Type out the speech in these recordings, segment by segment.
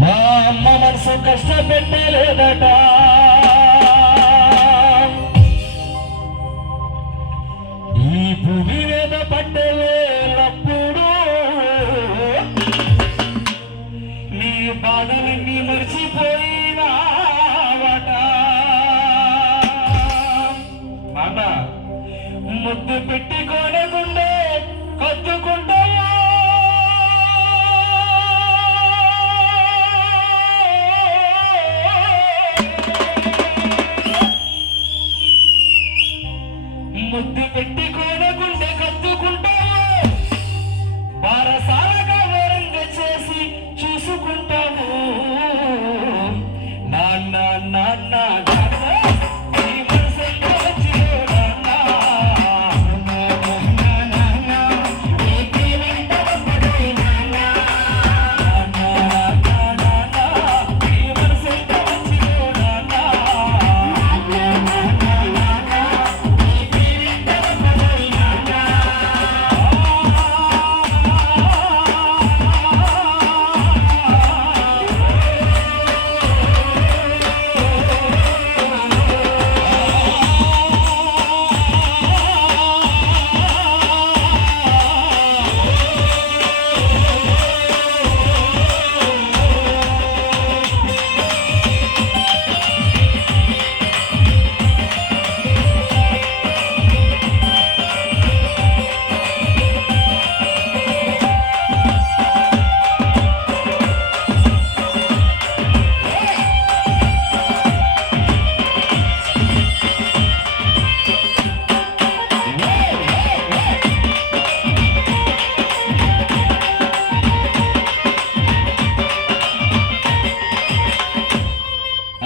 మా అమ్మ మనసు కష్టపెట్టలేదట, ఈ భూమి మీద పడ్డవేలప్పుడు నీ బాధలన్నీ మర్చిపోయినావట. మాట ముద్దు పెట్టుకోనకుండే కత్తుకుంటాయా, ముద్దు పెట్టుకోనకుండే కత్తుకుంటావు, బారసాలగా వరంగా చేసి చూసుకుంటావు. నాన్న నాన్న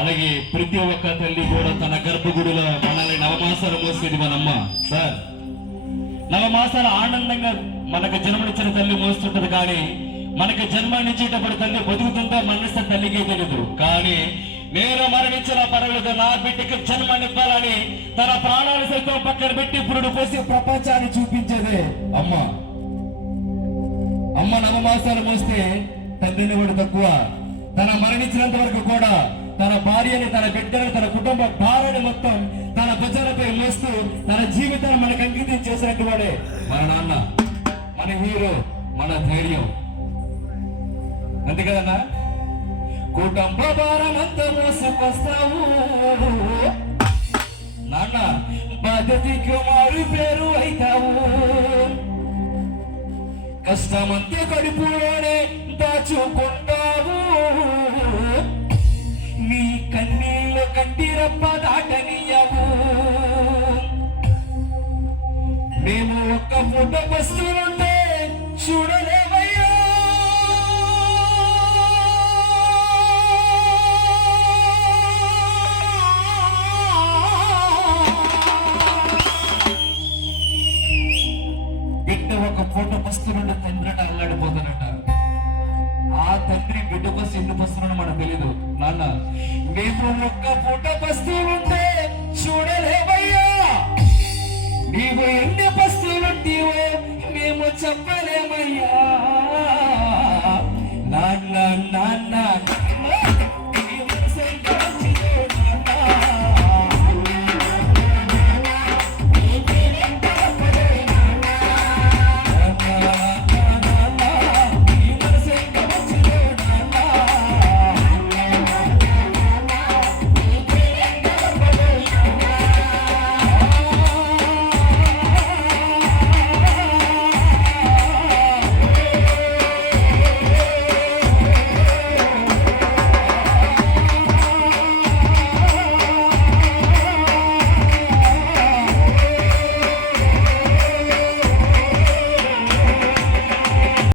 అలాగే ప్రతి ఒక్క తల్లి కూడా తన గర్భగుడిలో మనల్ని నవమాసాలు మోసేది మనమ్మ. సార్, నవమాసాలు ఆనందంగా మనకు జన్మనిచ్చిన తల్లి మోస్తుంటది, కానీ మనకు జన్మనిచ్చేటప్పుడు తల్లి బతుకుతుందో మరణిస్తే తల్లికే తెలియదు. కానీ నేను మరణించిన పర్వాలేదు, నా బిడ్డకి జన్మనివ్వాలని తన ప్రాణాలు సైతం పక్కన పెట్టి పురుడు పోసి ప్రపంచాన్ని చూపించేదే అమ్మ. అమ్మ నవమాసాలు మోస్తే తల్లిని కూడా తక్కువ. తన మరణించినంత వరకు కూడా తన భార్యని, తన బిడ్డని, తన కుటుంబ భార్యని మొత్తం తన భుజాలపై మోస్తూ తన జీవితాన్ని మనకు అంకితం చేసినట్టు వాడే మన నాన్న, మన హీరో, మన ధైర్యం. అంతే కదన్నా? కుటుంబ భారమంతా మోసుకొస్తావు నాన్న, బాధ్యతకి మారు పేరు అవుతావు. కష్టమంతే కడుపులోనే దాచుకుంటావు, నీ కన్నీళ్ళు కంటిరప్ప దాటనీయవు. మేము ఒక్క పూట వస్తువులుంటే చూడలేవయ్యా, బిడ్డ ఒక పూట వస్తువులుంటే తండ్రి అల్లాడిపోతానట. ఆ తండ్రి బిడ్డ కోసం ఎన్ని పస్తులను మనకు తెలీదు. నాన్న, మేము ఒక్క పూట పస్తులుంటే చూడలేవయ్యా, నీవు ఎన్ని పస్తులుంటీవో మేము చెప్పలేము.